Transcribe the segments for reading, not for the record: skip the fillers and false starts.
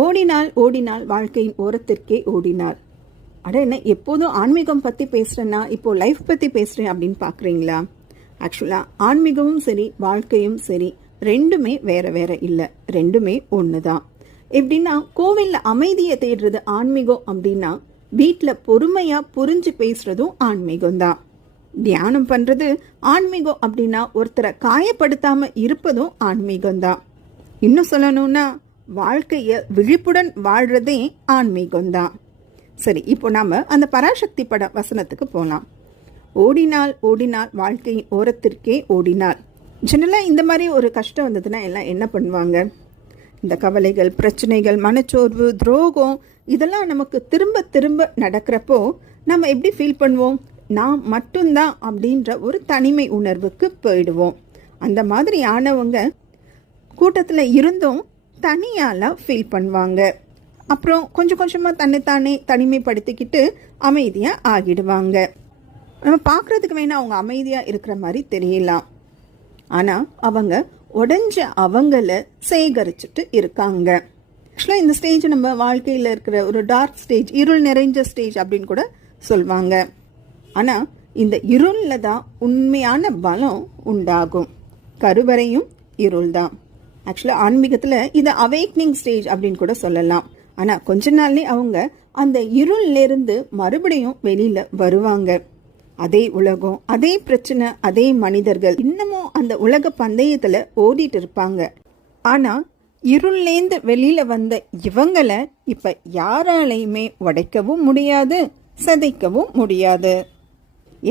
ஓடினாள் ஓடினாள் வாழ்க்கையின் ஓரத்திற்கே ஓடினாள். அட என்ன எப்போதும் ஆன்மீகம் பற்றி பேசுகிறேன்னா இப்போ லைஃப் பற்றி பேசுகிறேன் அப்படின்னு பார்க்குறீங்களா? ஆக்சுவலாக ஆன்மீகமும் சரி வாழ்க்கையும் சரி ரெண்டுமே வேற வேற இல்லை, ரெண்டுமே ஒன்று தான். எப்படின்னா கோவிலில் அமைதியை தேடுறது ஆன்மீகம் அப்படின்னா வீட்டில் பொறுமையாக புரிஞ்சு பேசுகிறதும் ஆன்மீகம் தான். தியானம் பண்ணுறது ஆன்மீகம் அப்படின்னா ஒருத்தரை காயப்படுத்தாமல் இருப்பதும் ஆன்மீகம் தான். இன்னும் சொல்லணும்னா வாழ்க்கையை விழிப்புடன் வாழ்றதே ஆன்மீகம்தான். சரி, இப்போ நாம் அந்த பராசக்தி பட வசனத்துக்கு போகலாம். ஓடினாள் ஓடினாள் வாழ்க்கையின் ஓரத்திற்கே ஓடினாள். ஜெனரலாக இந்த மாதிரி ஒரு கஷ்டம் வந்ததுன்னா எல்லாம் என்ன பண்ணுவாங்க? இந்த கவலைகள், பிரச்சனைகள், மனச்சோர்வு, துரோகம் இதெல்லாம் நமக்கு திரும்ப திரும்ப நடக்கிறப்போ நம்ம எப்படி ஃபீல் பண்ணுவோம்? நான் மட்டும்தான் அப்படின்ற ஒரு தனிமை உணர்வுக்கு போயிடுவோம். அந்த மாதிரி ஆனவங்க கூட்டத்தில் இருந்தும் தனியால் ஃபீல் பண்ணுவாங்க. அப்புறம் கொஞ்சம் கொஞ்சமாக தன்னைத்தானே தனிமைப்படுத்திக்கிட்டு அமைதியாக ஆகிடுவாங்க. நம்ம பார்க்குறதுக்கு வேணால் அவங்க அமைதியாக இருக்கிற மாதிரி தெரியலாம், ஆனால் அவங்க உடஞ்ச அவங்கள சேகரிச்சுட்டு இருக்காங்க. ஆக்சுவலாக இந்த ஸ்டேஜ் நம்ம வாழ்க்கையில் இருக்கிற ஒரு டார்க் ஸ்டேஜ், இருள் நிறைஞ்ச ஸ்டேஜ் அப்படின்னு கூட சொல்லுவாங்க. ஆனால் இந்த இருளில் தான் உண்மையான பலம் உண்டாகும். கருவறையும் இருள் தான். ஆக்சுவலாக ஆன்மீகத்தில் இதை அவேக்னிங் ஸ்டேஜ் அப்படின்னு கூட சொல்லலாம். ஆனால் கொஞ்ச நாள்லேயே அவங்க அந்த இருளிலிருந்து மறுபடியும் வெளியில் வருவாங்க. அதே உலகம், அதே பிரச்சனை, அதே மனிதர்கள் இன்னமும் அந்த உலக பந்தயத்தில் ஓடிட்டு இருப்பாங்க. ஆனால் இருள்லேருந்து வெளியில் வந்த இவங்களை இப்போ யாராலையுமே உடைக்கவும் முடியாது, சிதைக்கவும் முடியாது.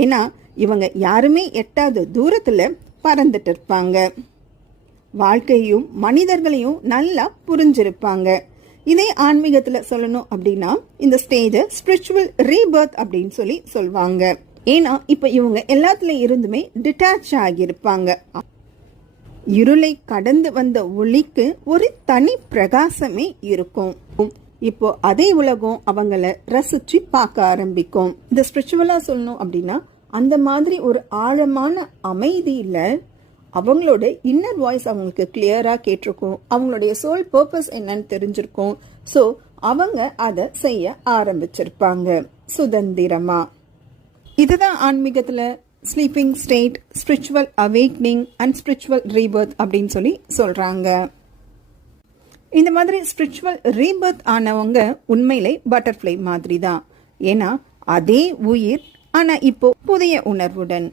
ஏன்னா இவங்க யாருமே எட்டாத தூரத்தில் பறந்துட்டு இருப்பாங்க. வாழ்க்கையும் மனிதர்களையும் நல்லா புரிஞ்சிருப்பாங்க. இதே ஆன்மீகத்தில் சொல்லணும் அப்படின்னா இந்த ஸ்டேஜை ஸ்பிரிச்சுவல் ரீபர்த் அப்படின்னு சொல்லி சொல்லுவாங்க. ஏன்னா இப்போ இவங்க எல்லாத்துல இருந்துமே டிட்டாச் ஆகியிருப்பாங்க. இருளை கடந்து வந்த ஒளிக்கு ஒரு தனி பிரகாசமே இருக்கும். இப்போ அதே உலகம் அவங்கள ரசிச்சு பார்க்க ஆரம்பிக்கும். இந்த ஸ்பிரிச்சுவலா சொல்லணும் அப்படின்னா அந்த மாதிரி ஒரு ஆழமான அமைதியில அவங்களோட இன்னர் வாய்ஸ் அவங்களுக்கு கிளியரா கேட்டிருக்கும். அவங்களுடைய சோல் பர்பஸ் என்னன்னு தெரிஞ்சிருக்கும். ஸோ அவங்க அதை செய்ய ஆரம்பிச்சிருப்பாங்க சுதந்திரமா. இதுதான் ஆன்மீகத்துல sleeping state, spiritual awakening and spiritual Rebirth அப்படின்னு சொல்லி சொல்றாங்க. இந்த மாதிரி ஸ்பிரிச்சுவல் ரீபர்த் ஆனவங்க உண்மையிலே பட்டர்ஃப்ளை மாதிரி தான். ஏன்னா அதே உயிர், ஆனா இப்போ புதிய உணர்வுடன்.